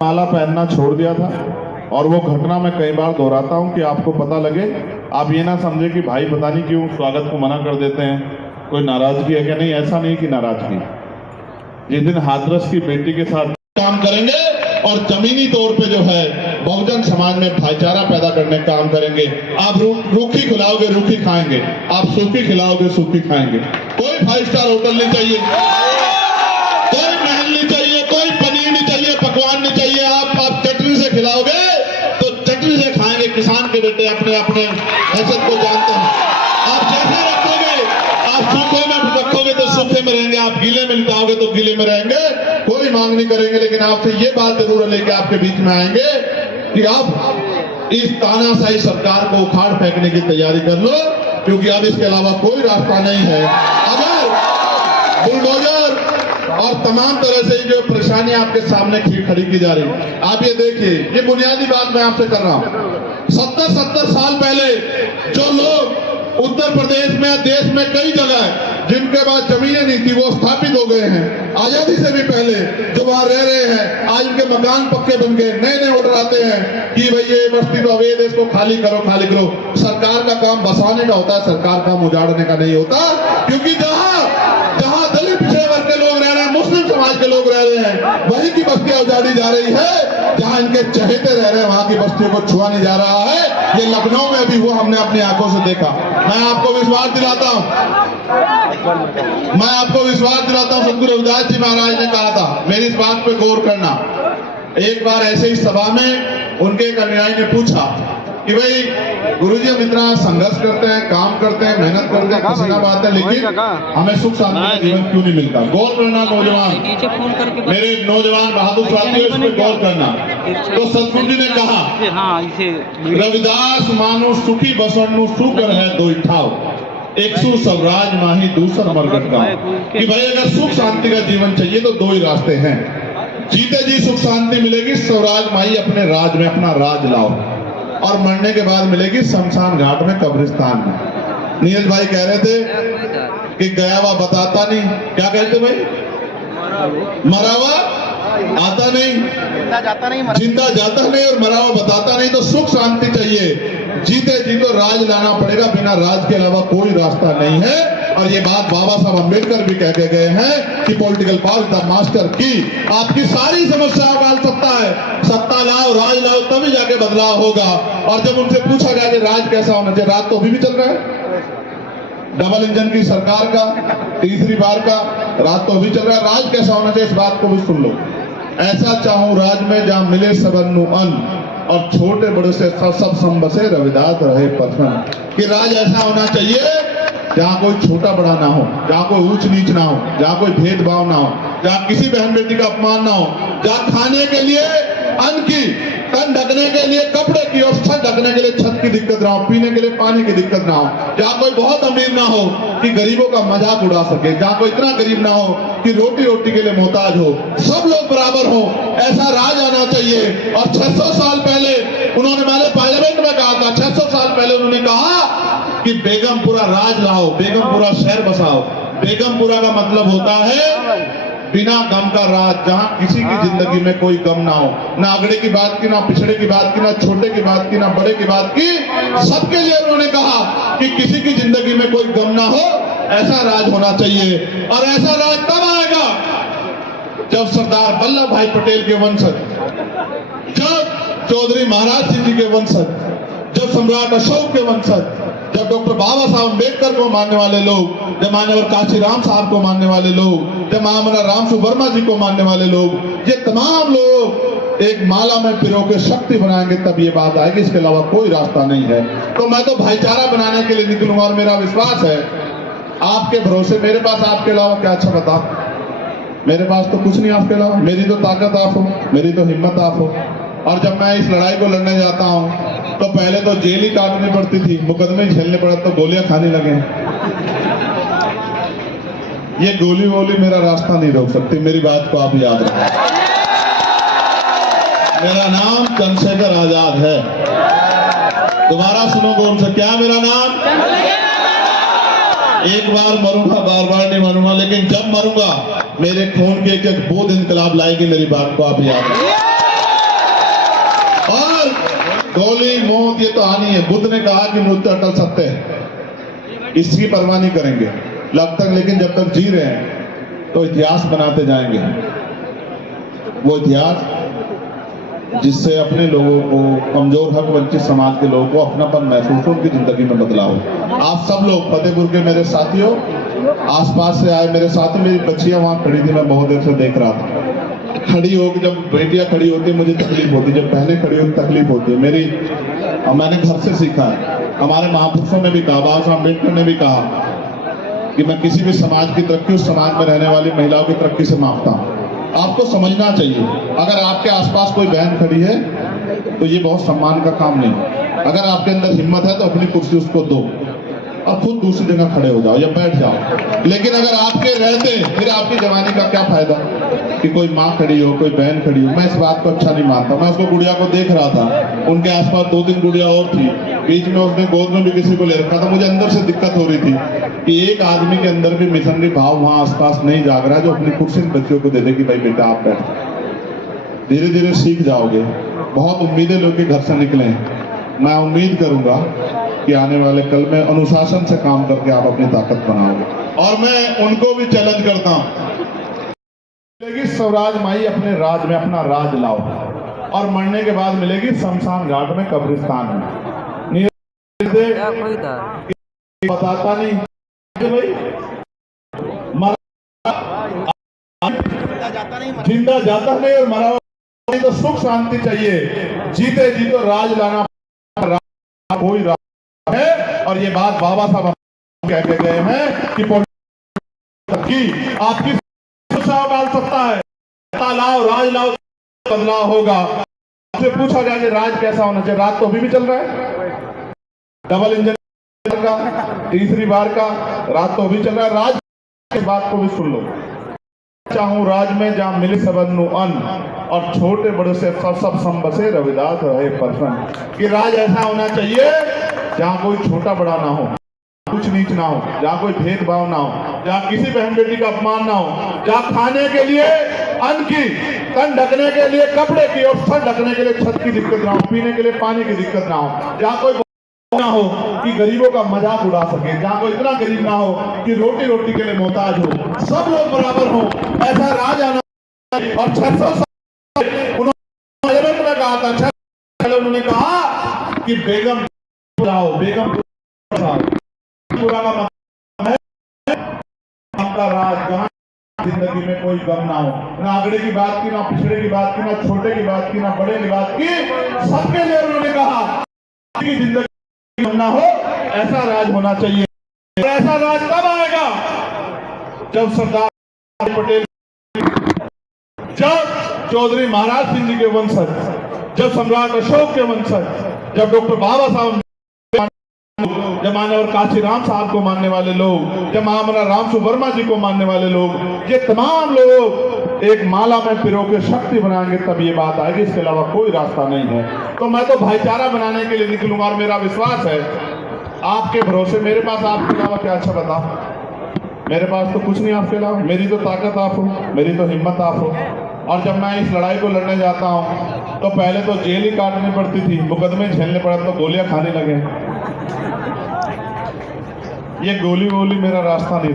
माला पहनना छोड़ दिया था और वो घटना मैं कई बार दोहराता हूँ कि आपको पता लगे, आप ये ना समझे कि भाई पता नहीं क्यों स्वागत को मना कर देते हैं, कोई नाराजगी है क्या? नहीं, ऐसा नहीं कि नाराजगी। जिस दिन हाथरस की बेटी के साथ काम करेंगे और जमीनी तौर पे जो है बहुजन समाज में भाईचारा पैदा करने का काम करेंगे। आप रूखी खिलाओगे रूखी खाएंगे, आप सूखी खिलाओगे सूखी खाएंगे। कोई 5 स्टार होटल नहीं चाहिए, कोई महल नहीं चाहिए, कोई पनीर नहीं चाहिए, पकवान नहीं चाहिए। आप चटनी से खिलाओगे तो चटनी से खाएंगे। किसान के बेटे अपने अपने हैसियत को जानते हैं। आप जैसे रखोगे, आप सूखे में रखोगे तो सूखे में रहेंगे, आप गीले में लिटाओगे तो गीले में रहेंगे। कोई मांग नहीं करेंगे, लेकिन आपसे ये बात जरूर लेके आपके बीच में आएंगे कि आप इस तानाशाही सरकार को उखाड़ फेंकने की तैयारी कर लो, क्योंकि अब इसके अलावा कोई रास्ता नहीं है। अगर बुलडोजर और तमाम तरह से जो परेशानियां आपके सामने खड़ी की जा रही, आप ये देखिए, ये बुनियादी बात मैं आपसे कर रहा हूं। 70 साल पहले जो लोग उत्तर प्रदेश में, देश में कई जगह जिनके पास जमीनें नहीं थी, वो स्थापित हो गए हैं। आजादी से भी पहले जो वहां रह रहे हैं, आज उनके मकान पक्के बन गए। नए नए ऑर्डर आते हैं कि भाई ये बस्ती तो अवैध है, इसको खाली करो खाली करो। सरकार का काम बसाने का होता है, सरकार का काम उजाड़ने का नहीं होता। क्योंकि जहां दलित पिछड़े वर्ग के लोग रह रहे हैं, मुस्लिम समाज के लोग रह रहे हैं, वहीं की बस्तियां उजाड़ी जा रही है। जहां इनके चहेते रह रहे हैं, वहां की बस्तियों को छुआ नहीं जा रहा है। ये लखनऊ में भी हुआ, हमने अपनी आंखों से देखा। मैं आपको विश्वास दिलाता हूं, सतगुरु रविदास जी महाराज ने कहा था, मेरी इस बात पे गौर करना। एक बार ऐसे ही सभा में उनके एक अनुयायी ने पूछा कि भाई गुरुजी हम इतना संघर्ष करते हैं, काम करते हैं, मेहनत करते हैं, पसीना बहाते हैं, लेकिन हमें सुख शांति का जीवन क्यों नहीं मिलता? गौर करना नौजवान, मेरे नौजवान बहादुर साथियों, इस पर गौर करना। तो सतगुरु जी ने कहा, रविदास मानु सुखी बसनु सुकर है दो ठाव, एक सु स्वराज माही दूसर मरगट का। कि भाई अगर सुख शांति का जीवन चाहिए तो 2 ही रास्ते हैं। जीते जी सुख शांति मिलेगी, स्वराज माही अपने राज में अपना राज लाओ, और मरने के बाद मिलेगी शमशान घाट में, कब्रिस्तान में। नीरज भाई कह रहे थे कि गया हुआ बताता नहीं, क्या कहते भाई? मरा हुआ आता नहीं, जिंदा जाता नहीं, और मरा हुआ बताता नहीं। तो सुख शांति चाहिए, जीते जी तो राज लाना पड़ेगा, बिना राज के अलावा कोई रास्ता नहीं है। और ये बात बाबा साहब अम्बेडकर भी कह के गए हैं कि पॉलिटिकल पावर द मास्टर की। आपकी सारी समस्याओं का हल सत्ता है, सत्ता लाओ, राज लाओ, तभी जाके बदलाव होगा। और जब उनसे पूछा गया कि राज कैसा होना चाहिए, राज तो अभी भी चल रहा है, डबल इंजन की सरकार का तीसरी बार का राज तो अभी चल रहा है। राज कैसा होना चाहिए, इस बात को भी सुन लो। ऐसा चाहूं राज में जहां मिले सबनु अन्न, और छोटे बड़े से सब संबसे रविदास रहे प्रसन्न। कि राज ऐसा होना चाहिए जहां कोई छोटा बड़ा ना हो, जहां कोई ऊंच नीच ना हो, जहां कोई भेदभाव ना हो, जहां किसी बहन बेटी का अपमान ना हो, जहां खाने के लिए अन्न की, तन ढकने के लिए कपड़े की, और छत ढकने के लिए छत की दिक्कत ना हो, पीने के लिए पानी की दिक्कत ना हो, जहां कोई बहुत अमीर ना हो कि गरीबों का मजाक उड़ा सके, जहां कोई इतना गरीब ना हो कि रोटी के लिए मोहताज हो, सब लोग बराबर हो, ऐसा राज आना चाहिए। और 600 साल पहले उन्होंने, मैंने पार्लियामेंट में कहा था, 600 साल पहले उन्होंने कहा कि बेगमपुरा राज लाओ, बेगमपुरा शहर बसाओ। बेगमपुरा का मतलब होता है बिना गम का राज, जहां किसी की जिंदगी में कोई गम ना हो, ना अगड़े की बात की, ना पिछड़े की बात की, ना छोटे की बात की, ना बड़े की बात की। सबके लिए उन्होंने कहा कि किसी की जिंदगी में कोई गम ना हो, ऐसा राज होना चाहिए। और ऐसा राज तब आएगा जब सरदार वल्लभ भाई पटेल के वंशज, जब चौधरी महाराज सिंह जी के वंशज, जब सम्राट अशोक के वंशज, जब डॉक्टर बाबा साहब अम्बेडकर को मानने वाले लोग, जब मान्यवर काशीराम साहब को मानने वाले लोग, जब महामना राम सुवर्मा जी को मानने वाले लोग, ये तमाम लोग एक माला में पिरो के शक्ति बनाएंगे, तब ये बात आएगी। इसके अलावा कोई रास्ता नहीं है। तो मैं तो भाईचारा बनाने के लिए निकलूंगा, और मेरा विश्वास है आपके भरोसे। मेरे पास आपके अलावा क्या अच्छा बता, मेरे पास तो कुछ नहीं आपके अलावा। मेरी तो ताकत आप हो, मेरी तो हिम्मत आप हो। और जब मैं इस लड़ाई को लड़ने जाता हूं तो पहले तो जेल ही काटनी पड़ती थी, मुकदमे झेलने पड़े, तो गोलियां खाने लगे। ये गोली वोली मेरा रास्ता नहीं रोक सकती, मेरी बात को आप याद रखें। मेरा नाम चंद्रशेखर आजाद है। दोबारा सुनो गौर से, क्या मेरा नाम? एक बार मरूंगा, बार नहीं मरूंगा, लेकिन जब मरूंगा मेरे खून की एक बूंद इनकलाब लाएगी, मेरी बात को आप याद रखें। मौत ये तो आनी है। बुद्ध ने कहा कि मृत्यु अटल सत्य है, इसकी परवाह नहीं करेंगे लेकिन जब तक जी रहे हैं तो इतिहास बनाते जाएंगे। वो इतिहास जिससे अपने लोगों को, कमजोर हक वंचित समाज के लोगों को अपनापन महसूस हो, उनकी जिंदगी में बदलाव हो। आप सब लोग फतेहपुर के मेरे साथियों, आसपास से आए मेरे साथी, मेरी बच्चियां वहां खड़ी थी, मैं बहुत देर से देख रहा था। खड़ी होकर जब बेटियां खड़ी होती है मुझे तकलीफ होती है, जब पहले खड़ी होती तकलीफ होती है मेरी। और मैंने घर से सीखा है, हमारे महापुरुषों ने भी कहा, बाबा साहब अम्बेडकर ने भी कहा कि मैं किसी भी समाज की तरक्की उस समाज में रहने वाली महिलाओं की तरक्की से मापता हूं। आपको समझना चाहिए, अगर आपके आसपास कोई बहन खड़ी है तो ये बहुत सम्मान का काम नहीं। अगर आपके अंदर हिम्मत है तो अपनी कुर्सी उसको दो और खुद दूसरी जगह खड़े हो जाओ या बैठ जाओ। लेकिन अगर आपके रहते फिर आपकी जवानी का क्या फायदा कि कोई माँ खड़ी हो, कोई बहन खड़ी हो। मैं इस बात को अच्छा नहीं मानता। मैं उसको गुड़िया को देख रहा था, उनके आसपास 2-3 गुड़िया और थी, बीच में उसने गोद में भी किसी को ले रखा था। मुझे अंदर से दिक्कत हो रही थी कि एक आदमी के अंदर भी मिशनरी भाव वहां आसपास नहीं जाग रहा जो अपनी कुर्सी बच्चों को दे दे कि भाई बेटा आप बैठ। धीरे धीरे सीख जाओगे। बहुत उम्मीदें लोग के घर से निकले हैं। मैं उम्मीद करूंगा कि आने वाले कल में अनुशासन से काम करके आप अपनी ताकत बनाओगे। और मैं उनको भी चैलेंज करता हूं, मिलेगी स्वराज माई अपने राज में अपना राज लाओ, और मरने के बाद मिलेगी शमशान घाट में, कब्रिस्तान में। बताता नहीं भाई, जिंदा जाता नहीं और मरा नहीं तो सुख शांति चाहिए। जीते जी तो राज लाना, कोई राज है। और ये बात बाबा साहब कह के गए हैं कि आपकी डाल सकता है, लाओ राज लाओ, बदलाव होगा। आपसे पूछा जाए कि राज कैसा होना चाहिए, राज तो अभी भी चल रहा है, डबल इंजन का, तीसरी बार का राज तो अभी चल रहा है। राज की बात को भी सुन लो। चाहूं राज में जहां मिले सबनु अन्न, और छोटे बड़े से सब संबसे रविदास रहे प्रसन्न। कि राज ऐसा होना चाहिए जहां कोई छोटा बड़ा ना हो, कुछ नीच ना हो, जहाँ कोई भेदभाव ना हो, जहाँ किसी बहन बेटी का अपमान ना हो, जहाँ खाने के लिए अन्न की, तन ढकने के लिए कपड़े की और सर ढकने के लिए छत की दिक्कत ना हो, पीने के लिए पानी की दिक्कत ना हो, जहाँ कोई ना हो कि गरीबों का मजाक उड़ा सके, जहाँ कोई इतना गरीब ना हो कि रोटी के लिए मोहताज हो, सब लोग बराबर हो, ऐसा राज आना। और 600 साल उन्होंने कहा था, 600 साल उन्होंने कहा कि बेगम जाओ, बेगम पूरा का आपका राज, जहां जिंदगी में कोई गम ना हो, ना आगड़े की बात की, ना पिछड़े की बात की, ना छोटे की बात की, ना बड़े की बात की, सबके लिए उन्होंने कहा कि जिंदगी गम ना हो, ऐसा राज होना चाहिए। ऐसा राज कब आएगा? जब सरदार पटेल, जब चौधरी महाराज सिंह जी के वंशज, जब सम्राट अशोक के वंशज, जब डॉक्टर बाबा साहब, जब मानवर काशीराम साहब को मानने वाले लोग, जब महामना रामसु वर्मा जी को मानने वाले लोग, ये तमाम लोग एक माला में पिरो के शक्ति बनाएंगे, तब ये बात आएगी। इसके अलावा कोई रास्ता नहीं है। तो मैं तो भाईचारा बनाने के लिए निकलूंगा, और मेरा विश्वास है आपके भरोसे। मेरे पास आपके अलावा क्या अच्छा बता, मेरे पास तो कुछ नहीं आपके अलावा। मेरी तो ताकत आप हो, मेरी तो हिम्मत आप हो। और जब मैं इस लड़ाई को लड़ने जाता हूं तो पहले तो जेल ही काटनी पड़ती थी, मुकदमे झेलने पड़े, तो गोलियां खाने लगे। ये गोली मेरा रास्ता नहीं।